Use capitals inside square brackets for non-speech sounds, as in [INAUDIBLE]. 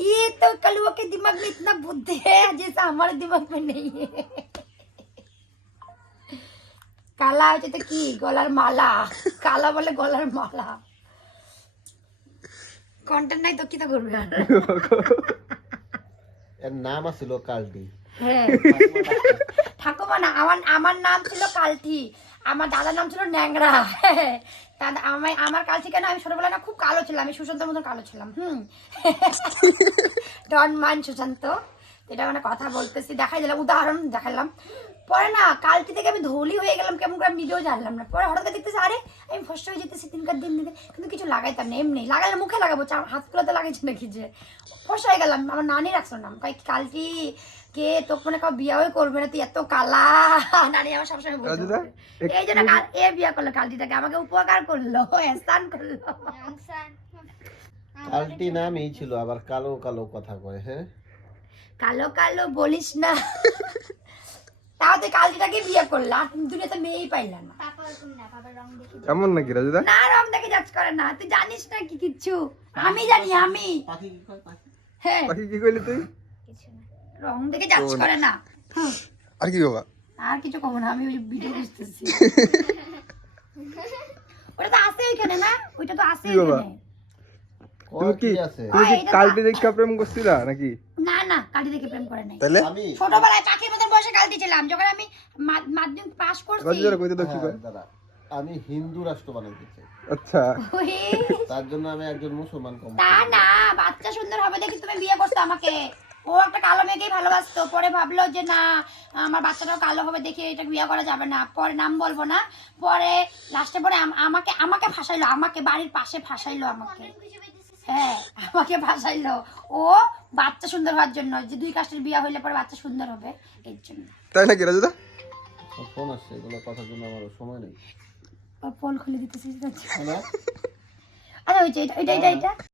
ये तो कलुआ के दिमाग में इतना बुद्धि है जैसा हमारे दिमाग में नहीं है কালা হচ্ছে তো কি গলার মালা কালা বলে গলার মালা কন্টেন্ট নাই তো কি তা করবে আর? এর নাম আছিল কালটি হ্যাঁ ঠাকুমা না আমার আমার নাম ছিল কালটি আমার দাদার নাম ছিল ন্যাংরা আমার আমার থেকে কেন আমি ছোটবেলায় না খুব কালো ছিলাম, আমি সুশান্তর মতন কালো ছিলাম, হুম? ডন মান সুশান্ত, এটা মানে কথা বলতেছি, দেখাই দিলাম, উদাহরণ দেখালাম। পরে না কালকে থেকে আমি ধৌলি হয়ে গেলাম, কেমন করে আমি নিজেও জানলাম না। পরে হঠাৎ দেখতেছি, আরে, আমি ফসট হয়ে যেতেছি তিনকার দিন দিনে কিন্তু কিছু লাগাইতাম না, এমনি। লাগালে মুখে লাগাবো, চা- হাতগুলোতে লাগাইছি নাকি যে? ফসট হয়ে গেলাম, আমার নানি রাখছো নাম। কয় কালটি কে? তোকে মনে কাউ বিয়াও করবে না তুই এত কালা। নানি আমার সবসময় বলতো। এই জন্য কাল- এ বিয়া করল কালটিটাকে আমাকে উপকার করল করল। কালটি নাম এই ছিল আবার কালো কালো কথা কয় হ্যাঁ? কালো কালো বলিস না। তাও তুই কালটিটাকে বিয়ে করলা দুনিয়াতে মেয়েই পাইলা না। এমন নাকি রাজুদা? না রং দেখে জাজ করে না। তুই জানিস না কি কিচ্ছু? আমি জানি আমি। পাখি? কি কয় পাখি? হ্যাঁ। পাখি কি কইলি তুই? রং দেখে জাজ করে না। আর কি বাবা আর কিছু কমো না আমি ওই ভিডিও বুঝতেছি [LAUGHS] ওটা তো আছে ওইখানে না ওইটা তো আছে কি বাবা? ওইখানে তুমি কি কি তুমি কি কালটি দেখা প্রেম করছিলা নাকি? না না কালি দেখে প্রেম করে নাই। তাহলে? ছোটবেলায় পাখির মতন বসে কালতি ছিলাম যখন আমি মাধ্যমিক পাস করছি। রাজুদারা কইতে দাও কি হ্যাঁ, আমি হিন্দু রাষ্ট্র বানাইতে চাই। আচ্ছা। তার জন্য আমি একজন মুসলমান কম। তা না বাচ্চা সুন্দর হবে দেখি তুমি বিয়ে করছ আমাকে। ও একটা কালো মেয়েকেই ভালোবাসতো। পরে ভাবলো যে না আমার বাচ্চাটাও কালো হবে দেখে এটা বিয়ে করা যাবে না। পরে নাম বলব না। পরে লাস্টে পরে আমাকে আমাকে ফাঁসাইলো আমাকে বাড়ির পাশে ফাঁসাইলো আমাকে। হ্যাঁ আমাকে ফাঁসাইলো। ও বাচ্চা সুন্দর হওয়ার জন্য যে দুই কাস্টের বিয়ে হইলে পরে বাচ্চা সুন্দর হবে এর জন্য। তাই নাকি রাজুদা? ফোন আসছে এগুলো কথার জন্য আমার সময় নেই। পোল খুলে দিতেছিস না আচ্ছা ওই যে এটা এটা এটা এটা